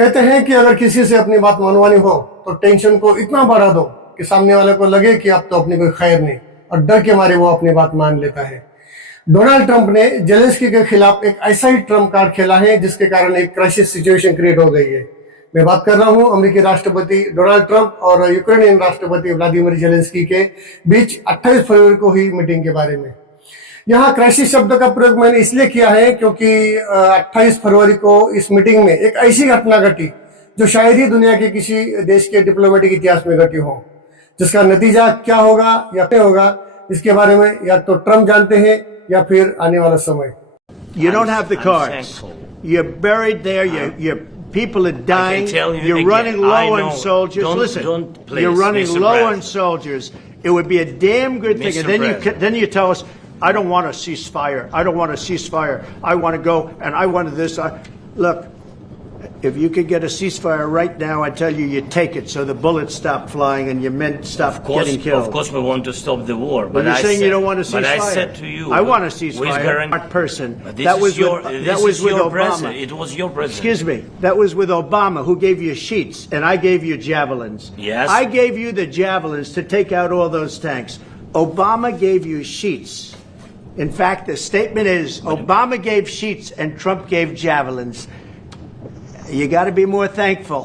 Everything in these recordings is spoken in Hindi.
कहते हैं कि अगर किसी से अपनी बात मनवानी हो तो टेंशन को इतना बढ़ा दो कि सामने वाले को लगे कि अब तो अपनी कोई खैर नहीं, और डर के मारे वो अपनी बात मान लेता है। डोनाल्ड ट्रंप ने जेलेंस्की के खिलाफ एक ऐसा ही ट्रम्प कार्ड खेला है जिसके कारण एक क्राइसिस सिचुएशन क्रिएट हो गई है। मैं बात कर रहा हूं अमेरिकी राष्ट्रपति डोनाल्ड ट्रंप और यूक्रेनियन राष्ट्रपति व्लादिमीर जेलेंस्की के बीच 28 फरवरी को हुई मीटिंग के बारे में। यहाँ क्राइसिस शब्द का प्रयोग मैंने इसलिए किया है क्योंकि 28 फरवरी को इस मीटिंग में एक ऐसी घटना घटी जो शायद ही दुनिया के किसी देश के डिप्लोमेटिक इतिहास में घटी हो, जिसका नतीजा क्या होगा या क्या होगा इसके बारे में या तो ट्रम्प जानते हैं या फिर आने वाला समय। You don't have the cards. You're buried there. Your people are dying. You're running low on soldiers. Listen, you're running low on soldiers. It would be a damn good thing. And then you tell us, I don't want a ceasefire. I don't want a ceasefire. I want to go and I want this. Look, if you could get a ceasefire right now, I tell you, you take it so the bullets stop flying and your men stop getting killed. Of course, we want to stop the war. But you're saying you don't want a ceasefire. But I said to you, I want a ceasefire. Not person. That was with Obama. It was your president. Excuse me. That was with Obama, who gave you sheets, and I gave you javelins. Yes. I gave you the javelins to take out all those tanks. Obama gave you sheets. In fact, the statement is Obama gave sheets and Trump gave javelins. You got to be more thankful,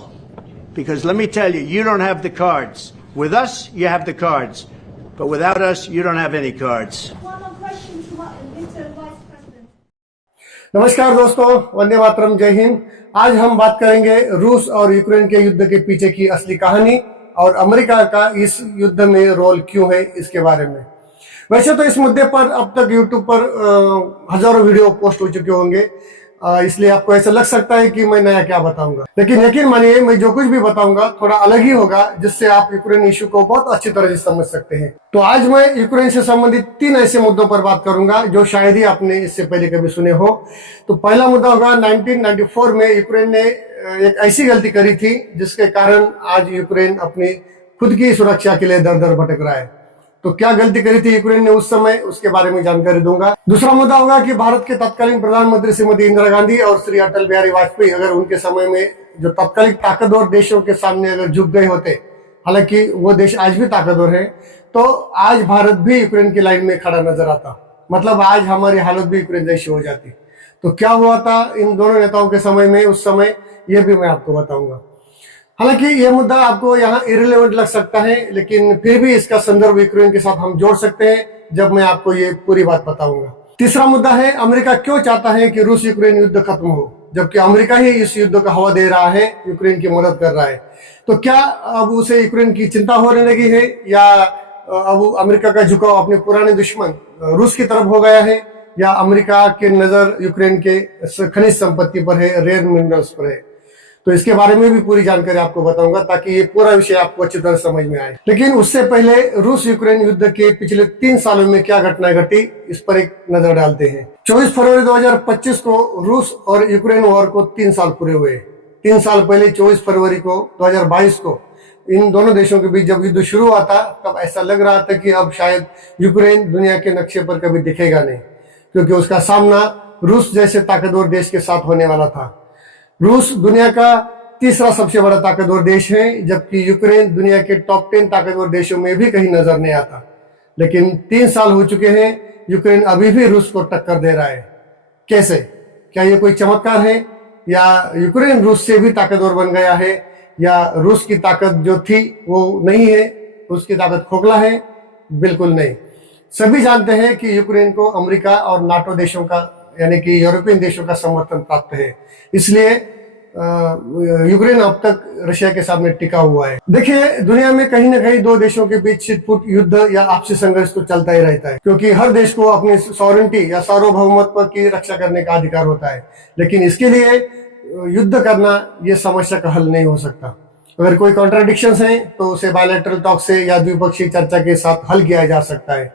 because let me tell you, you don't have the cards. With us, you have the cards, but without us, you don't have any cards. One more question to Mr. Vice President. नमस्कार दोस्तों, वंदे मातरम, जय हिंद। आज हम बात करेंगे रूस और यूक्रेन के युद्ध के पीछे की असली कहानी और अमेरिका का इस युद्ध में रोल क्यों है इसके बारे में। वैसे तो इस मुद्दे पर अब तक यूट्यूब पर हजारों वीडियो पोस्ट हो चुके होंगे, इसलिए आपको ऐसा लग सकता है कि मैं नया क्या बताऊंगा, लेकिन यकीन मानिए मैं जो कुछ भी बताऊंगा थोड़ा अलग ही होगा, जिससे आप यूक्रेन इशू को बहुत अच्छी तरह से समझ सकते हैं। तो आज मैं यूक्रेन से संबंधित 3 ऐसे मुद्दों पर बात करूंगा जो शायद ही आपने इससे पहले कभी सुने हो। तो पहला मुद्दा होगा 1994 में यूक्रेन ने एक ऐसी गलती करी थी जिसके कारण आज यूक्रेन अपनी खुद की सुरक्षा के लिए दर दर भटक रहा है। तो क्या गलती करी थी यूक्रेन ने उस समय, उसके बारे में जानकारी दूंगा। दूसरा मुद्दा होगा कि भारत के तत्कालीन प्रधानमंत्री श्रीमती इंदिरा गांधी और श्री अटल बिहारी वाजपेयी अगर उनके समय में जो तत्कालिक ताकतवर देशों के सामने अगर झुक गए होते, हालांकि वो देश आज भी ताकतवर है, तो आज भारत भी यूक्रेन की लाइन में खड़ा नजर आता। मतलब आज हमारी हालत भी यूक्रेन जैसी हो जाती। तो क्या हुआ था इन दोनों नेताओं के समय में उस समय, यह भी मैं आपको बताऊंगा। हालांकि यह मुद्दा आपको यहाँ इरेलेवेंट लग सकता है, लेकिन फिर भी इसका संदर्भ यूक्रेन के साथ हम जोड़ सकते हैं जब मैं आपको ये पूरी बात बताऊंगा। तीसरा मुद्दा है अमेरिका क्यों चाहता है कि रूस यूक्रेन युद्ध खत्म हो, जबकि अमेरिका ही इस युद्ध का हवा दे रहा है, यूक्रेन की मदद कर रहा है। तो क्या अब उसे यूक्रेन की चिंता होने लगी है, या अब अमेरिका का झुकाव अपने पुराने दुश्मन रूस की तरफ हो गया है, या अमेरिका की नजर यूक्रेन के खनिज संपत्ति पर है, रेयर मिनरल्स पर है। तो इसके बारे में भी पूरी जानकारी आपको बताऊंगा ताकि ये पूरा विषय आपको अच्छी तरह समझ में आए। लेकिन उससे पहले रूस यूक्रेन युद्ध के पिछले 3 सालों में क्या घटनाएं घटी, इस पर एक नजर डालते हैं। 24 फरवरी 2025 को रूस और यूक्रेन वॉर को 3 साल पूरे हुए। 3 साल पहले 24 फरवरी को 2022 को इन दोनों देशों के बीच जब युद्ध शुरू हुआ था, तब ऐसा लग रहा था कि अब शायद यूक्रेन दुनिया के नक्शे पर कभी दिखेगा नहीं, क्योंकि उसका सामना रूस जैसे ताकतवर देश के साथ होने वाला था। रूस दुनिया का तीसरा सबसे बड़ा ताकतवर देश है, जबकि यूक्रेन दुनिया के टॉप 10 ताकतवर देशों में भी कहीं नजर नहीं आता। लेकिन 3 साल हो चुके हैं, यूक्रेन अभी भी रूस को टक्कर दे रहा है। कैसे? क्या ये कोई चमत्कार है, या यूक्रेन रूस से भी ताकतवर बन गया है, या रूस की ताकत जो थी वो नहीं है, उसकी ताकत खोखला है? बिल्कुल नहीं। सभी जानते हैं कि यूक्रेन को अमेरिका और नाटो देशों का, यानी कि यूरोपियन देशों का समर्थन प्राप्त है, इसलिए यूक्रेन अब तक रशिया के सामने टिका हुआ है। देखिए, दुनिया में कहीं ना कहीं 2 देशों के बीच छिटपुट युद्ध या आपसी संघर्ष तो चलता ही रहता है, क्योंकि हर देश को अपनी सॉवरेंटी या सार्वभौमत्व की रक्षा करने का अधिकार होता है। लेकिन इसके लिए युद्ध करना ये समस्या का हल नहीं हो सकता। अगर कोई कॉन्ट्राडिक्शंस हैं तो उसे बायलैटरल टॉक से या द्विपक्षीय चर्चा के साथ हल किया जा सकता है।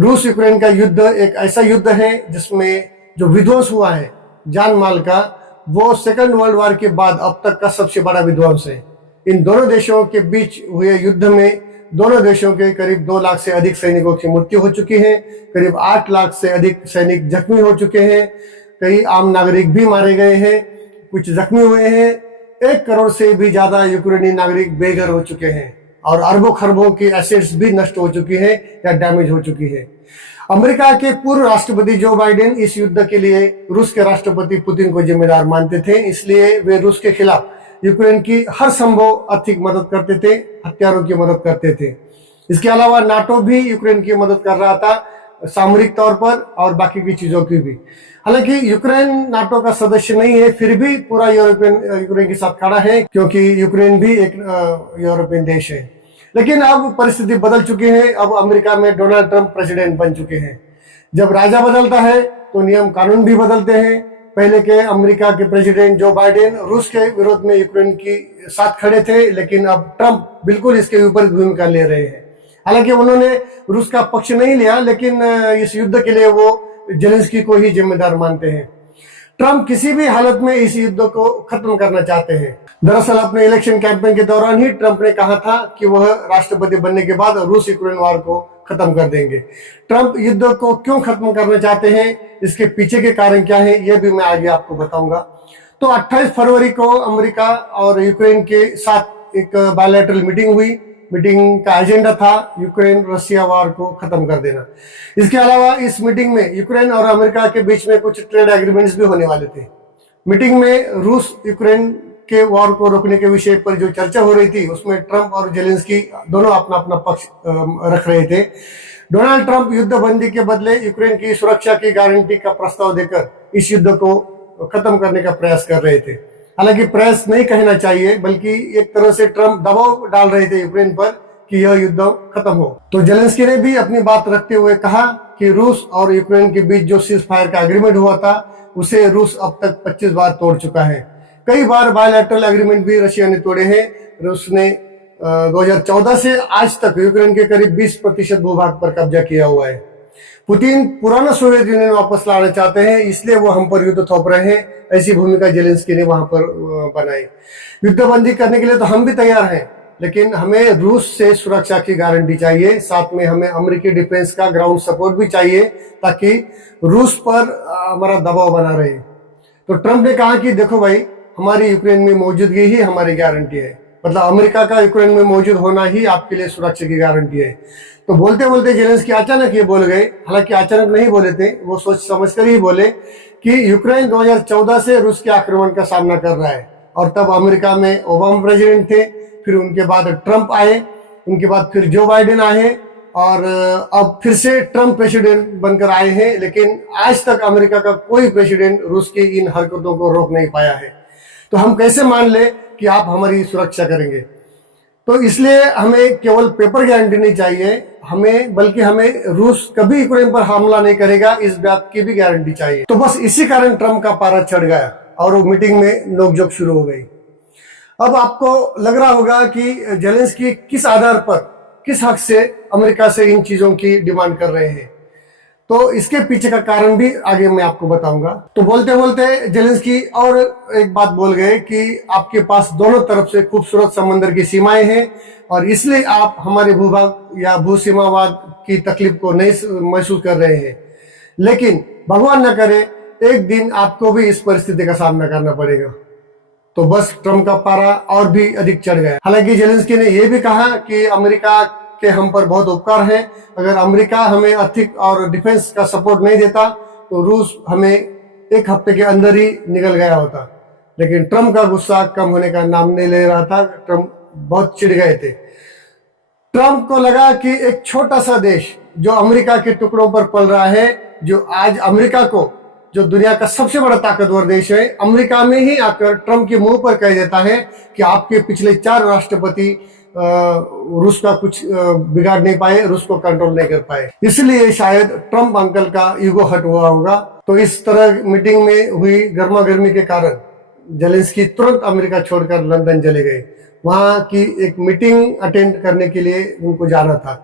रूस यूक्रेन का युद्ध एक ऐसा युद्ध है जिसमें जो विध्वंस हुआ है जान माल का, वो सेकंड वर्ल्ड वॉर के बाद अब तक का सबसे बड़ा विध्वंस है। इन दोनों देशों के बीच हुए युद्ध में दोनों देशों के करीब 2 लाख से अधिक सैनिकों की मृत्यु हो चुकी है, करीब 8 लाख से अधिक सैनिक जख्मी हो चुके हैं, कई आम नागरिक भी मारे गए हैं, कुछ जख्मी हुए हैं। 1 करोड़ से भी ज्यादा यूक्रेनी नागरिक बेघर हो चुके हैं और अरबों खरबों की एसेट्स भी नष्ट हो चुकी है या डैमेज हो चुकी है। अमेरिका के पूर्व राष्ट्रपति जो बाइडेन इस युद्ध के लिए रूस के राष्ट्रपति पुतिन को जिम्मेदार मानते थे, इसलिए वे रूस के खिलाफ यूक्रेन की हर संभव आर्थिक मदद करते थे, हथियारों की मदद करते थे। इसके अलावा नाटो भी यूक्रेन की मदद कर रहा था, सामरिक तौर पर और बाकी की चीजों की भी। हालांकि यूक्रेन नाटो का सदस्य नहीं है, फिर भी पूरा यूक्रेन के साथ खड़ा है, क्योंकि यूक्रेन भी एक यूरोपियन देश है। लेकिन अब परिस्थिति बदल चुकी है। अब अमेरिका में डोनाल्ड ट्रंप प्रेसिडेंट बन चुके हैं। जब राजा बदलता है तो नियम कानून भी बदलते हैं। पहले के अमेरिका के प्रेसिडेंट जो बाइडेन रूस के विरोध में यूक्रेन के साथ खड़े थे, लेकिन अब ट्रंप बिल्कुल इसके विपरीत भूमिका ले रहे हैं। हालांकि उन्होंने रूस का पक्ष नहीं लिया, लेकिन इस युद्ध के लिए वो जेलेंस्की को ही जिम्मेदार मानते हैं। ट्रंप किसी भी हालत में इस युद्ध को खत्म करना चाहते हैं। दरअसल अपने इलेक्शन कैंपेन के दौरान ही ट्रंप ने कहा था कि वह राष्ट्रपति बनने के बाद रूस यूक्रेन वार को खत्म कर देंगे। ट्रंप युद्ध को क्यों खत्म करना चाहते हैं, इसके पीछे के कारण क्या है, यह भी मैं आगे आपको बताऊंगा। तो 28 फरवरी को अमेरिका और यूक्रेन के साथ एक बायलैटरल मीटिंग हुई। मीटिंग का एजेंडा था यूक्रेन रशिया वार को खत्म कर देना। इसके अलावा इस मीटिंग में यूक्रेन और अमेरिका के बीच में कुछ ट्रेड एग्रीमेंट्स भी होने वाले थे। मीटिंग में रूस यूक्रेन के वॉर को रोकने के विषय पर जो चर्चा हो रही थी, उसमें ट्रंप और जेलेंस्की दोनों अपना अपना पक्ष रख रहे थे। डोनाल्ड ट्रंप युद्ध बंदी के बदले यूक्रेन की सुरक्षा की गारंटी का प्रस्ताव देकर इस युद्ध को खत्म करने का प्रयास कर रहे थे। हालांकि प्रयास नहीं कहना चाहिए, बल्कि एक तरह से ट्रंप दबाव डाल रहे थे यूक्रेन पर कि यह युद्ध खत्म हो। तो जेलेंस्की ने भी अपनी बात रखते हुए कहा कि रूस और यूक्रेन के बीच जो सीज फायर का एग्रीमेंट हुआ था, उसे रूस अब तक 25 बार तोड़ चुका है। कई बार बायलैटरल एग्रीमेंट भी रशिया ने तोड़े हैं। रूस ने 2014 से आज तक यूक्रेन के करीब 20% भूभाग पर कब्जा किया हुआ है। पुतिन पुराना सोवियत यूनियन वापस लाना चाहते हैं, इसलिए वो हम पर युद्ध थोप रहे हैं। ऐसी भूमिका जेलेंस्की ने वहां पर बनाई। युद्धबंदी करने के लिए तो हम भी तैयार हैं, लेकिन हमें रूस से सुरक्षा की गारंटी चाहिए। साथ में हमें अमेरिकी डिफेंस का ग्राउंड सपोर्ट भी चाहिए, ताकि रूस पर हमारा दबाव बना रहे। तो ट्रंप ने कहा कि देखो भाई, हमारी यूक्रेन में मौजूदगी ही हमारी गारंटी है। मतलब अमेरिका का यूक्रेन में मौजूद होना ही आपके लिए सुरक्षा की गारंटी है। तो बोलते बोलते जेलेंस्की अचानक ये बोल गए, हालांकि अचानक नहीं बोले थे, वो सोच समझकर ही बोले कि यूक्रेन 2014 से रूस के आक्रमण का सामना कर रहा है। और तब अमेरिका में ओबामा प्रेसिडेंट थे, फिर उनके बाद ट्रंप आए, उनके बाद फिर जो बाइडेन आए, और अब फिर से ट्रंप प्रेसिडेंट बनकर आए हैं। लेकिन आज तक अमेरिका का कोई प्रेसिडेंट रूस की इन हरकतों को रोक नहीं पाया है। तो हम कैसे मान ले कि आप हमारी सुरक्षा करेंगे? तो इसलिए हमें केवल पेपर गारंटी नहीं चाहिए, बल्कि हमें रूस कभी यूक्रेन पर हमला नहीं करेगा, इस बात की भी गारंटी चाहिए। तो बस इसी कारण ट्रंप का पारा चढ़ गया और वो मीटिंग में नोकझोंक शुरू हो गई। अब आपको लग रहा होगा कि जेलेंस्की किस आधार पर, किस हक से अमेरिका से इन चीजों की डिमांड कर रहे हैं। तो इसके पीछे का कारण भी आगे मैं आपको बताऊंगा। तो बोलते बोलते जेलेंस्की और एक बात बोल गए कि आपके पास दोनों तरफ से खूबसूरत समंदर की सीमाएं हैं, और इसलिए आप हमारे भूभाग या भूसीमावाद की तकलीफ को नहीं महसूस कर रहे हैं। लेकिन भगवान न करे एक दिन आपको भी इस परिस्थिति का सामना करना पड़ेगा। तो बस ट्रंप का पारा और भी अधिक चढ़ गया। हालांकि जेलेंस्की ने यह भी कहा कि अमेरिका के हम पर बहुत उपकार है। अगर अमेरिका हमें आर्थिक और डिफेंस का सपोर्ट नहीं देता तो रूस हमें 1 हफ्ते के अंदर ही निकल गया होता। लेकिन ट्रंप का गुस्सा कम होने का नाम नहीं ले रहा था। ट्रंप बहुत चिढ़ गए थे। ट्रंप को लगा कि एक छोटा सा देश जो अमेरिका के टुकड़ों पर पल रहा है, जो आज अमेरिका को, जो दुनिया का सबसे बड़ा ताकतवर देश है, अमेरिका में ही आकर ट्रंप के मुंह पर कह देता है कि आपके पिछले 4 राष्ट्रपति रूस का कुछ बिगाड़ नहीं पाए, रूस को कंट्रोल नहीं कर पाए। इसलिए शायद ट्रंप अंकल का ईगो हट हुआ होगा। तो इस तरह मीटिंग में हुई गर्मा गर्मी के कारण जेलेंस्की तुरंत अमेरिका छोड़कर लंदन चले गए। वहां की एक मीटिंग अटेंड करने के लिए उनको जाना था।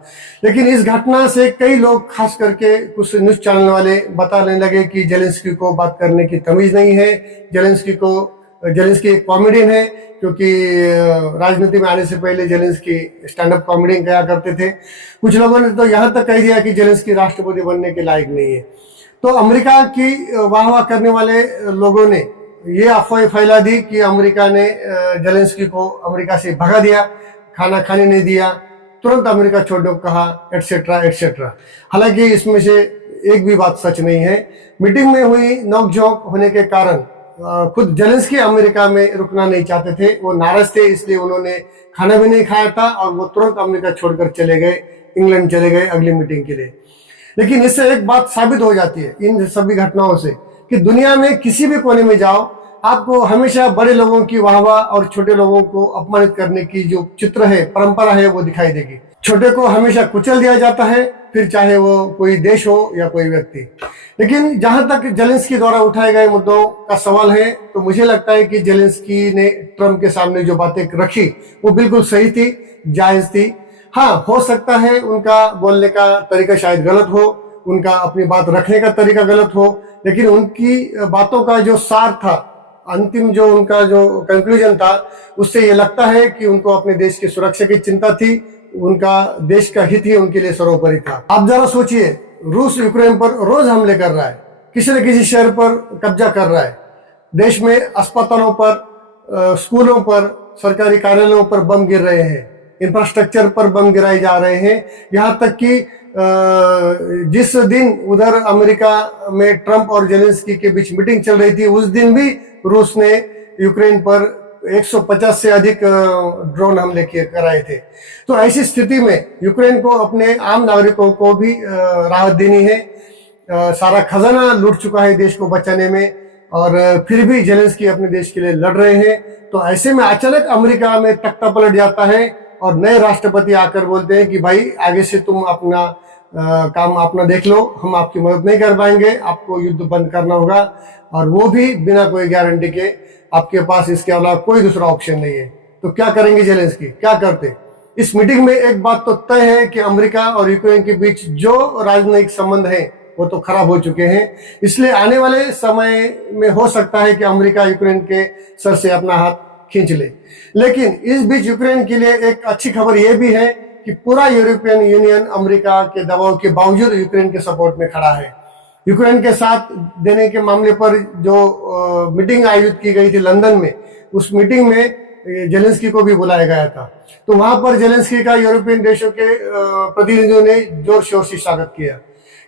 लेकिन इस घटना से कई लोग, खास करके कुछ न्यूज चैनल वाले, बताने लगे कि जेलेंस्की को बात करने की तमीज नहीं है। जेलेंस्की एक कॉमेडियन है, क्योंकि राजनीति में आने से पहले जेलेंस्की स्टैंड अप कॉमेडियन किया करते थे। कुछ लोगों ने तो यहां तक कह दिया कि जेलेंस्की राष्ट्रपति बनने के लायक नहीं है। तो अमेरिका की वाह वाह करने वाले लोगों ने ये अफवाह फैला दी कि अमेरिका ने जेलेंस्की को अमेरिका से भगा दिया, खाना खाने नहीं दिया, तुरंत अमेरिका छोड़ने को कहा, एटसेट्रा एटसेट्रा। हालांकि इसमें से एक भी बात सच नहीं है। मीटिंग में हुई नोकझोंक होने के कारण खुद जेलेंस्की अमेरिका में रुकना नहीं चाहते थे, वो नाराज थे, इसलिए उन्होंने खाना भी नहीं खाया था और वो तुरंत अमेरिका छोड़कर चले गए, इंग्लैंड चले गए अगली मीटिंग के लिए। लेकिन इससे एक बात साबित हो जाती है इन सभी घटनाओं से कि दुनिया में किसी भी कोने में जाओ, आपको हमेशा बड़े लोगों की वाहवाह और छोटे लोगों को अपमानित करने की जो चित्र है, परंपरा है, वो दिखाई देगी। छोटे को हमेशा कुचल दिया जाता है, फिर चाहे वो कोई देश हो या कोई व्यक्ति। लेकिन जहां तक जेलेंस्की द्वारा उठाए गए मुद्दों का सवाल है, तो मुझे लगता है कि जेलेंस्की ने ट्रंप के सामने जो बातें रखी वो बिल्कुल सही थी, जायज थी। हाँ, हो सकता है उनका बोलने का तरीका शायद गलत हो, उनका अपनी बात रखने का तरीका गलत हो, लेकिन उनकी बातों का जो सार था, अंतिम जो उनका जो कंक्लूजन था, उससे ये लगता है कि उनको अपने देश की सुरक्षा की चिंता थी, उनका देश का हित ही उनके लिए सर्वोपरि था। आप जरा सोचिए, रूस यूक्रेन पर रोज हमले कर रहा है, किसी न किसी शहर पर कब्जा कर रहा है, देश में अस्पतालों पर, स्कूलों पर, सरकारी कार्यालयों पर बम गिर रहे हैं, इंफ्रास्ट्रक्चर पर बम गिराए जा रहे हैं। यहाँ तक कि जिस दिन उधर अमेरिका में ट्रंप और जेलेंस्की के बीच मीटिंग चल रही थी, उस दिन भी रूस ने यूक्रेन पर 150 से अधिक ड्रोन हमले कराए थे। तो ऐसी स्थिति में यूक्रेन को अपने आम नागरिकों को भी राहत देनी है। सारा खजाना लूट चुका है देश को बचाने में, और फिर भी जेलेंस्की अपने देश के लिए लड़ रहे हैं। तो ऐसे में अचानक अमेरिका में तख्ता पलट जाता है और नए राष्ट्रपति आकर बोलते हैं कि भाई आगे से तुम अपना काम अपना देख लो, हम आपकी मदद नहीं कर पाएंगे, आपको युद्ध बंद करना होगा, और वो भी बिना कोई गारंटी के। आपके पास इसके अलावा कोई दूसरा ऑप्शन नहीं है। तो क्या करेंगे जेलेंस्की, क्या करते? इस मीटिंग में एक बात तो तय है कि अमेरिका और यूक्रेन के बीच जो राजनयिक संबंध है वो तो खराब हो चुके हैं, इसलिए आने वाले समय में हो सकता है कि अमेरिका यूक्रेन के सर से अपना हाथ खींच ले। लेकिन इस बीच यूक्रेन के लिए एक अच्छी खबर यह भी है कि पूरा यूरोपियन यूनियन अमेरिका के दबाव के बावजूद यूक्रेन के सपोर्ट में खड़ा है। यूक्रेन के साथ देने के मामले पर जो मीटिंग आयोजित की गई थी लंदन में, उस मीटिंग में जेलेंस्की को भी बुलाया गया था। तो वहां पर जेलेंस्की का यूरोपियन देशों के प्रतिनिधियों ने जोर शोर से स्वागत किया।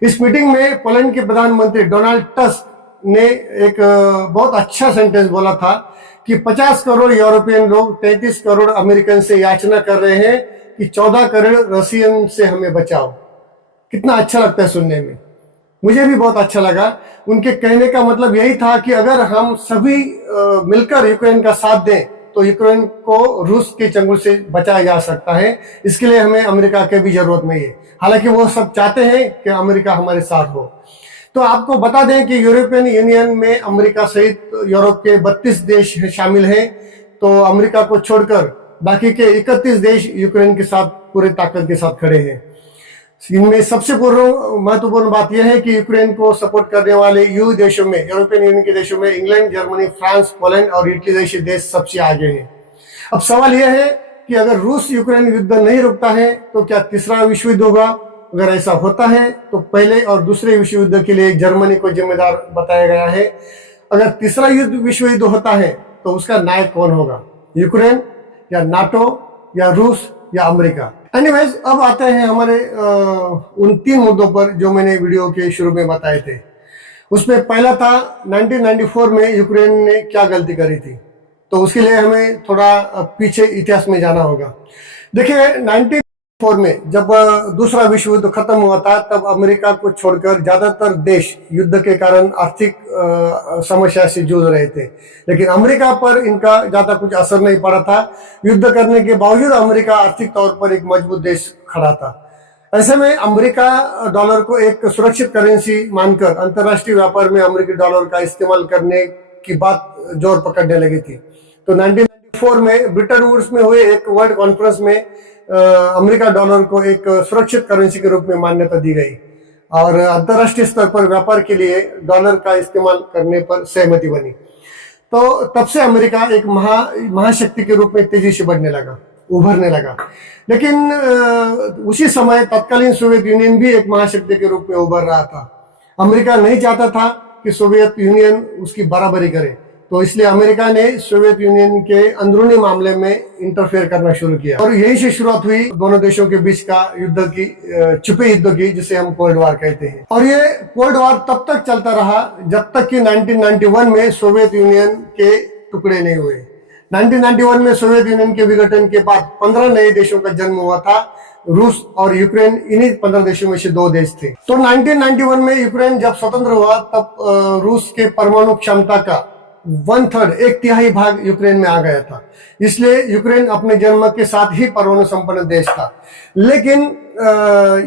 इस मीटिंग में पोलैंड के प्रधानमंत्री डोनाल्ड टस्क ने एक बहुत अच्छा सेंटेंस बोला था कि 50 करोड़ यूरोपियन लोग 33 करोड़ अमेरिकन से याचना कर रहे हैं कि 14 करोड़ रशियन से हमें बचाओ। कितना अच्छा लगता है सुनने में, मुझे भी बहुत अच्छा लगा। उनके कहने का मतलब यही था कि अगर हम सभी मिलकर यूक्रेन का साथ दें तो यूक्रेन को रूस के चंगुल से बचाया जा सकता है। इसके लिए हमें अमेरिका की भी जरूरत नहीं है। हालांकि वो सब चाहते हैं कि अमेरिका हमारे साथ हो। तो आपको बता दें कि यूरोपियन यूनियन में अमेरिका सहित यूरोप के 32 देश शामिल हैं। तो अमेरिका को छोड़कर बाकी के 31 देश यूक्रेन के साथ पूरे ताकत के साथ खड़े हैं। इनमें सबसे महत्वपूर्ण बात यह है कि यूक्रेन को सपोर्ट करने वाले यू देशों में, यूरोपियन यूनियन के देशों में इंग्लैंड, जर्मनी, फ्रांस, पोलैंड और इटली जैसे देश सबसे आगे हैं। अब सवाल यह है कि अगर रूस यूक्रेन युद्ध नहीं रुकता है तो क्या तीसरा विश्व युद्ध होगा? अगर ऐसा होता है तो पहले और दूसरे विश्व युद्ध के लिए जर्मनी को जिम्मेदार बताया गया है। अगर तीसरा विश्व युद्ध होता है तो उसका नायक कौन होगा? यूक्रेन या नाटो या रूस या अमेरिका? एनीवेज, अब आते हैं हमारे उन 3 मुद्दों पर जो मैंने वीडियो के शुरू में बताए थे। उसमें पहला था 1994 में यूक्रेन ने क्या गलती करी थी। तो उसके लिए हमें थोड़ा पीछे इतिहास में जाना होगा। देखिए, 1994 में जब दूसरा विश्व युद्ध खत्म हुआ था, तब अमेरिका को छोड़कर ज्यादातर देश युद्ध के कारण आर्थिक समस्या से जूझ रहे थे, लेकिन अमेरिका पर इनका ज्यादा कुछ असर नहीं पड़ा था। युद्ध करने के बावजूद अमेरिका आर्थिक तौर पर एक मजबूत देश खड़ा था। ऐसे में अमेरिका डॉलर को एक सुरक्षित करेंसी मानकर अंतर्राष्ट्रीय व्यापार में अमेरिकी डॉलर का इस्तेमाल करने की बात जोर पकड़ने लगी थी। तो 1994 में ब्रिटेन वुड्स में हुए एक वर्ल्ड कॉन्फ्रेंस में अमेरिका डॉलर को एक सुरक्षित करेंसी के रूप में मान्यता दी गई और अंतर्राष्ट्रीय स्तर पर व्यापार के लिए डॉलर का इस्तेमाल करने पर सहमति बनी। तो तब से अमेरिका एक महाशक्ति के रूप में तेजी से उभरने लगा। लेकिन उसी समय तत्कालीन सोवियत यूनियन भी एक महाशक्ति के रूप में उभर रहा था। अमेरिका नहीं चाहता था कि सोवियत यूनियन उसकी बराबरी करे। तो इसलिए अमेरिका ने सोवियत यूनियन के अंदरूनी मामले में इंटरफेयर करना शुरू किया और यही से शुरुआत हुई दोनों देशों के बीच का युद्ध की, छुपे युद्ध की, जिसे हम कोल्ड वार कहते हैं। और ये कोल्ड वार तब तक चलता रहा जब तक कि 1991 में सोवियत यूनियन के टुकड़े नहीं हुए। 1991 में सोवियत यूनियन के विघटन के बाद 15 नए देशों का जन्म हुआ था। रूस और यूक्रेन इन्हीं 15 देशों में से 2 देश थे। तो 1991 में यूक्रेन जब स्वतंत्र हुआ तब रूस के परमाणु क्षमता का 1/3, 1/3 भाग यूक्रेन में आ गया था। इसलिए यूक्रेन अपने जन्म के साथ ही परमाणु संपन्न देश था। लेकिन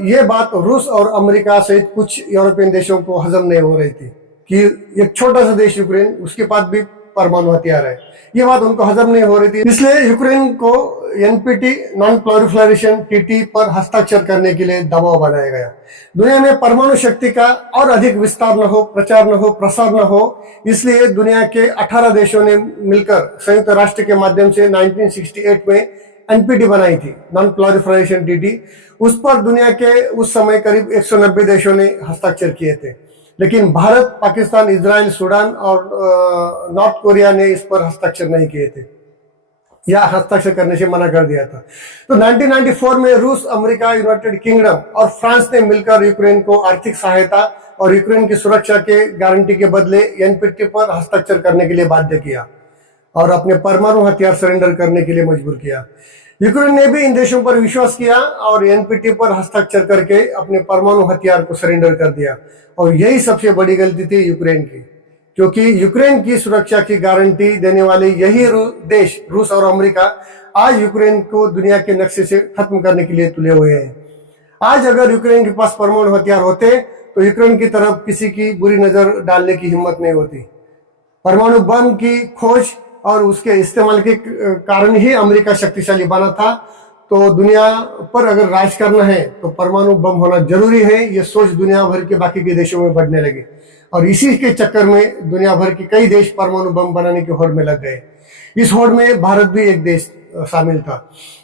ये बात रूस और अमेरिका सहित कुछ यूरोपियन देशों को हजम नहीं हो रही थी कि एक छोटा सा देश यूक्रेन, उसके पास भी परमाणु हथियार है। ये बात उनको हजम नहीं हो रही थी। इसलिए यूक्रेन को एनपीटी, नॉन प्रोलिफरेशन ट्रीटी पर हस्ताक्षर करने के लिए दबाव बनाया गया। दुनिया में परमाणु शक्ति का और अधिक विस्तार न हो, प्रचार न हो, प्रसार न हो, इसलिए दुनिया के 18 देशों ने मिलकर संयुक्त राष्ट्र के माध्यम से 1968 में एनपीटी बनाई थी, नॉन प्रोलिफरेशन ट्रीटी। उस पर दुनिया के उस समय करीब 190 देशों ने हस्ताक्षर किए थे। लेकिन भारत, पाकिस्तान, इजराइल, सूडान और नॉर्थ कोरिया ने इस पर हस्ताक्षर नहीं किए थे या हस्ताक्षर करने से मना कर दिया था। तो 1994 में रूस, अमेरिका, यूनाइटेड किंगडम और फ्रांस ने मिलकर यूक्रेन को आर्थिक सहायता और यूक्रेन की सुरक्षा के गारंटी के बदले एनपीटी पर हस्ताक्षर करने के लिए बाध्य किया और अपने परमाणु हथियार सरेंडर करने के लिए मजबूर किया। यूक्रेन ने भी इन देशों पर विश्वास किया और एनपीटी पर हस्ताक्षर करके अपने परमाणु हथियार को सरेंडर कर दिया। और यही सबसे बड़ी गलती थी यूक्रेन की, क्योंकि यूक्रेन की सुरक्षा की गारंटी देने वाले यही देश, रूस और अमेरिका, आज यूक्रेन को दुनिया के नक्शे से खत्म करने के लिए तुले हुए हैं। आज अगर यूक्रेन के पास परमाणु हथियार होते तो यूक्रेन की तरफ किसी की बुरी नजर डालने की हिम्मत नहीं होती। परमाणु बम की खोज और उसके इस्तेमाल के कारण ही अमेरिका शक्तिशाली बना था। तो दुनिया पर अगर राज करना है तो परमाणु बम होना जरूरी है, ये सोच दुनिया भर के बाकी के देशों में बढ़ने लगी और इसी के चक्कर में दुनिया भर के कई देश परमाणु बम बनाने की होड़ में लग गए। इस होड़ में भारत भी एक देश शामिल था।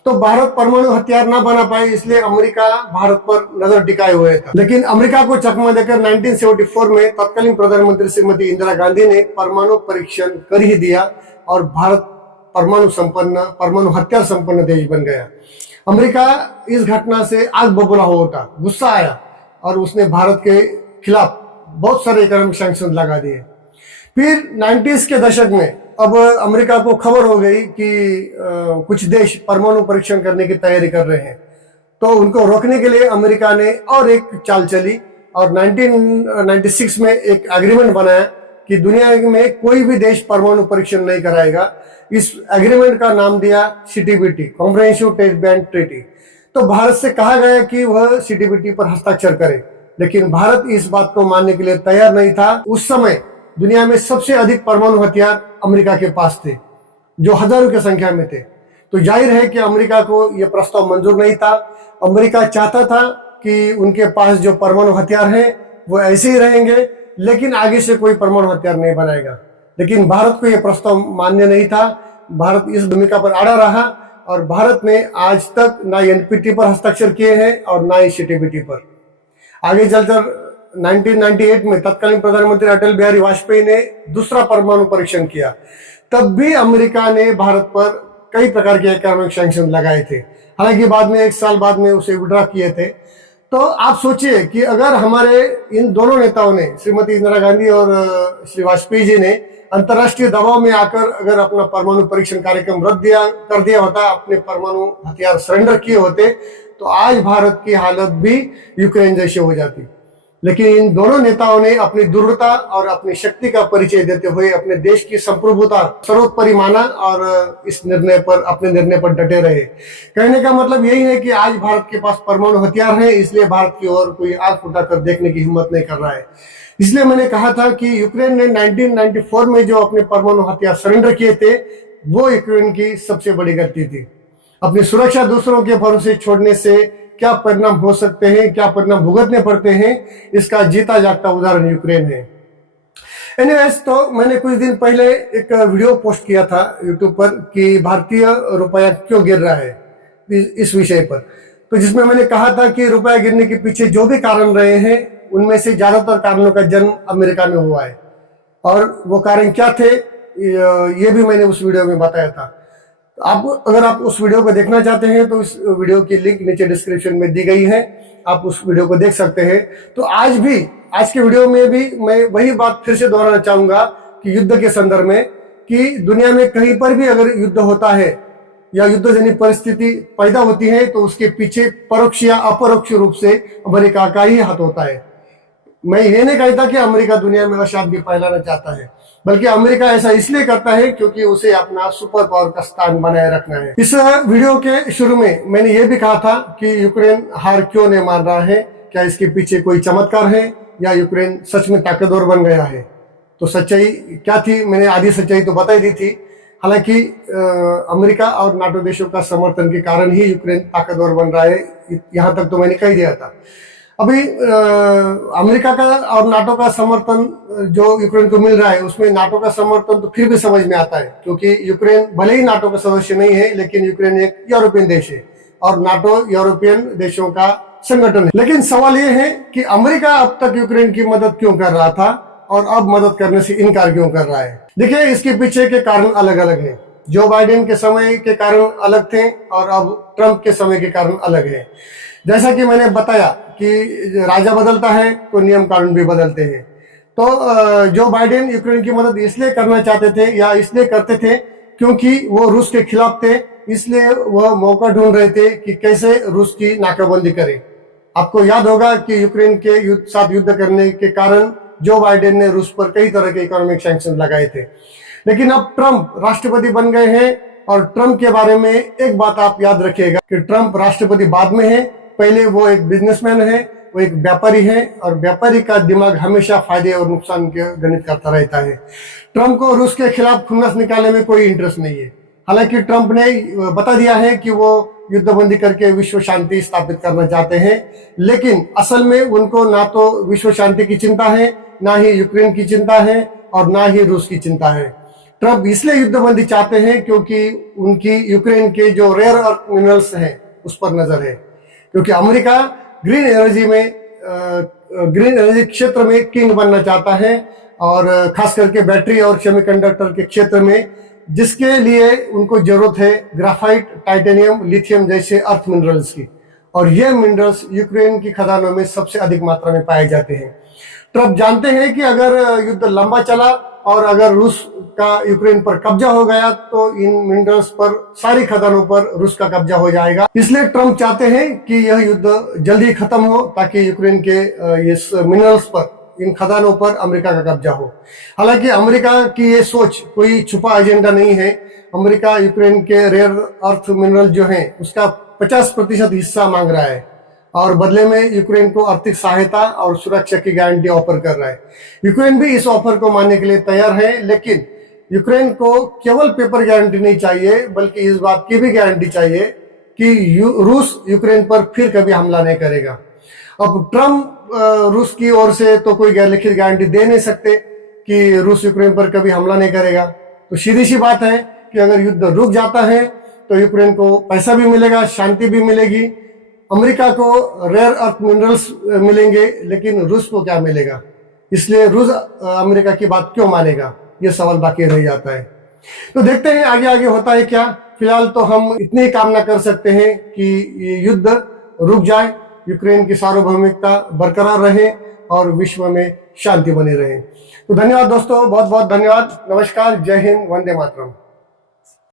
तो भारत परमाणु हथियार ना बना पाए, इसलिए अमेरिका भारत पर नजर टिकाए हुए था। लेकिन अमेरिका को चकमा देकर 1974 में तत्कालीन प्रधानमंत्री श्रीमती इंदिरा गांधी ने परमाणु परीक्षण कर ही दिया और भारत परमाणु हथियार संपन्न देश बन गया। अमेरिका इस घटना से आग बबूला हो उठा, गुस्सा आया और उसने भारत के खिलाफ बहुत सारे इकोनॉमिक सैंक्शन लगा दिए। फिर 90s के दशक में अब अमेरिका को खबर हो गई कि कुछ देश परमाणु परीक्षण करने की तैयारी कर रहे हैं। तो उनको रोकने के लिए अमेरिका ने और एक चाल चली और 1996 में एक एग्रीमेंट बनाया कि दुनिया में कोई भी देश परमाणु परीक्षण नहीं कराएगा। इस एग्रीमेंट का नाम दिया CTBT, comprehensive test ban treaty. तो भारत से कहा गया कि वह सीटीबीटी पर हस्ताक्षर करे, लेकिन भारत इस बात को मानने के लिए तैयार नहीं था। उस समय दुनिया में सबसे अधिक परमाणु हथियार अमेरिका के पास थे, जो हजारों की संख्या में थे। तो जाहिर है कि अमेरिका को यह प्रस्ताव मंजूर नहीं था। अमेरिका चाहता था कि उनके पास जो परमाणु हथियार हैं वो ऐसे ही रहेंगे, लेकिन आगे से कोई परमाणु हथियार नहीं बनाएगा। लेकिन भारत को यह प्रस्ताव मान्य नहीं था। भारत इस भूमिका पर अड़ा रहा और भारत ने आज तक ना एनपीटी पर हस्ताक्षर किए हैं और ना ही सीटीबीटी पर। आगे चलकर 1998 में तत्कालीन प्रधानमंत्री अटल बिहारी वाजपेयी ने दूसरा परमाणु परीक्षण किया। तब भी अमेरिका ने भारत पर कई प्रकार के इकोनॉमिक सैंक्शन लगाए थे। हालांकि बाद में 1 साल बाद में उसे विड्रॉ किए थे। तो आप सोचिए कि अगर हमारे इन दोनों नेताओं ने, श्रीमती इंदिरा गांधी और श्री वाजपेयी जी ने, अंतर्राष्ट्रीय दबाव में आकर अगर अपना परमाणु परीक्षण कार्यक्रम रद्द कर दिया होता, अपने परमाणु हथियार सरेंडर किए होते, तो आज भारत की हालत भी यूक्रेन जैसी हो जाती। लेकिन इन दोनों नेताओं ने अपनी दुर्बलता और अपनी शक्ति का परिचय देते हुए अपने देश की संप्रभुता सर्वोपरि माना और अपने निर्णय पर डटे रहे। कहने का मतलब यही है कि आज भारत के पास परमाणु हथियार है, इसलिए भारत की ओर कोई आंख उठाकर देखने की हिम्मत नहीं कर रहा है। इसलिए मैंने कहा था कि यूक्रेन ने 1994 में जो अपने परमाणु हथियार सरेंडर किए थे, वो यूक्रेन की सबसे बड़ी गलती थी। अपनी सुरक्षा दूसरों के भरोसे छोड़ने से क्या परिणाम हो सकते हैं, क्या परिणाम भुगतने पड़ते हैं, इसका जीता जागता उदाहरण यूक्रेन है। एनीवेज, तो मैंने कुछ दिन पहले एक वीडियो पोस्ट किया था यूट्यूब पर कि भारतीय रुपया क्यों गिर रहा है, इस विषय पर। तो जिसमें मैंने कहा था कि रुपया गिरने के पीछे जो भी कारण रहे हैं, उनमें से ज्यादातर कारणों का जन्म अमेरिका में हुआ है। और वो कारण क्या थे, ये भी मैंने उस वीडियो में बताया था। आप अगर आप उस वीडियो को देखना चाहते हैं तो इस वीडियो की लिंक नीचे डिस्क्रिप्शन में दी गई है, आप उस वीडियो को देख सकते हैं। तो आज के वीडियो में भी मैं वही बात फिर से दोहराना चाहूंगा कि युद्ध के संदर्भ में, कि दुनिया में कहीं पर भी अगर युद्ध होता है या युद्धजनित परिस्थिति पैदा होती है तो उसके पीछे परोक्ष या अपरोक्ष रूप से अमेरिका का ही हाथ होता है। मैं ये नहीं कहता कि अमेरिका दुनिया में अशांति फैलाना चाहता है, बल्कि अमेरिका ऐसा इसलिए करता है क्योंकि उसे अपना सुपर पावर का स्थान बनाए रखना है। इस वीडियो के शुरू में मैंने ये भी कहा था कि यूक्रेन हार क्यों नहीं मान रहा है, क्या इसके पीछे कोई चमत्कार है या यूक्रेन सच में ताकतवर बन गया है। तो सच्चाई क्या थी, मैंने आधी सच्चाई तो बता ही दी थी। हालांकि अमेरिका और नाटो देशों का समर्थन के कारण ही यूक्रेन ताकतवर बन रहा है, यहां तक तो मैंने कह दिया था। अभी अमेरिका का और नाटो का समर्थन जो यूक्रेन को मिल रहा है, उसमें नाटो का समर्थन तो फिर भी समझ में आता है, क्योंकि यूक्रेन भले ही नाटो का सदस्य नहीं है, लेकिन यूक्रेन एक यूरोपियन देश है और नाटो यूरोपियन देशों का संगठन है। लेकिन सवाल यह है कि अमेरिका अब तक यूक्रेन की मदद क्यों कर रहा था और अब मदद करने से इनकार क्यों कर रहा है। देखिए, इसके पीछे के कारण अलग अलग हैं। जो बाइडेन के समय के कारण अलग थे और अब ट्रंप के समय के कारण अलग है। जैसा कि मैंने बताया कि राजा बदलता है तो नियम कानून भी बदलते हैं। तो जो बाइडेन यूक्रेन की मदद इसलिए करना चाहते थे या इसलिए करते थे क्योंकि वो रूस के खिलाफ थे, इसलिए वह मौका ढूंढ रहे थे कि कैसे रूस की नाकाबंदी करें। आपको याद होगा कि यूक्रेन के साथ युद्ध करने के कारण जो बाइडेन ने रूस पर कई तरह के इकोनॉमिक सैंक्शन लगाए थे। लेकिन अब ट्रंप राष्ट्रपति बन गए हैं और ट्रंप के बारे में एक बात आप याद रखिएगा कि ट्रंप राष्ट्रपति बाद में है, पहले वो एक बिजनेसमैन है, वो एक व्यापारी है और व्यापारी का दिमाग हमेशा फायदे और नुकसान के गणित करता रहता है। ट्रंप को रूस के खिलाफ खुन्नस निकालने में कोई इंटरेस्ट नहीं है। हालांकि ट्रंप ने बता दिया है कि वो युद्धबंदी करके विश्व शांति स्थापित करना चाहते हैं, लेकिन असल में उनको ना तो विश्व शांति की चिंता है, ना ही यूक्रेन की चिंता है और ना ही रूस की चिंता है। ट्रंप इसलिए युद्धबंदी चाहते हैं क्योंकि उनकी यूक्रेन के जो रेयर अर्थ मिनरल्स हैं उस पर नजर है, क्योंकि अमेरिका ग्रीन एनर्जी क्षेत्र में किंग बनना चाहता है और खास करके बैटरी और सेमीकंडक्टर के क्षेत्र में, जिसके लिए उनको जरूरत है ग्राफाइट, टाइटेनियम, लिथियम जैसे अर्थ मिनरल्स की। और ये मिनरल्स यूक्रेन की खदानों में सबसे अधिक मात्रा में पाए जाते हैं। ट्रंप जानते हैं कि अगर युद्ध लंबा चला और अगर रूस का यूक्रेन पर कब्जा हो गया तो इन मिनरल्स पर, सारी खदानों पर रूस का कब्जा हो जाएगा। इसलिए ट्रंप चाहते हैं कि यह युद्ध जल्दी खत्म हो ताकि यूक्रेन के इस मिनरल्स पर, इन खदानों पर अमेरिका का कब्जा हो। हालांकि अमेरिका की ये सोच कोई छुपा एजेंडा नहीं है। अमेरिका यूक्रेन के रेयर अर्थ मिनरल जो है उसका 50% हिस्सा मांग रहा है और बदले में यूक्रेन को आर्थिक सहायता और सुरक्षा की गारंटी ऑफर कर रहा है। यूक्रेन भी इस ऑफर को मानने के लिए तैयार है, लेकिन यूक्रेन को केवल पेपर गारंटी नहीं चाहिए, बल्कि इस बात की भी गारंटी चाहिए कि रूस यूक्रेन पर फिर कभी हमला नहीं करेगा। अब ट्रंप रूस की ओर से तो कोई लिखित गारंटी दे नहीं सकते कि रूस यूक्रेन पर कभी हमला नहीं करेगा। तो सीधी सी बात है कि अगर युद्ध रुक जाता है तो यूक्रेन को पैसा भी मिलेगा, शांति भी मिलेगी, अमेरिका को रेयर अर्थ मिनरल्स मिलेंगे, लेकिन रूस को क्या मिलेगा। इसलिए रूस अमेरिका की बात क्यों मानेगा, ये सवाल बाकी रह जाता है। तो देखते हैं आगे आगे होता है क्या। फिलहाल तो हम इतनी कामना कर सकते हैं कि ये युद्ध रुक जाए, यूक्रेन की सार्वभौमिकता बरकरार रहे और विश्व में शांति बनी रहे। तो धन्यवाद दोस्तों, बहुत बहुत धन्यवाद। नमस्कार, जय हिंद, वंदे मातरम।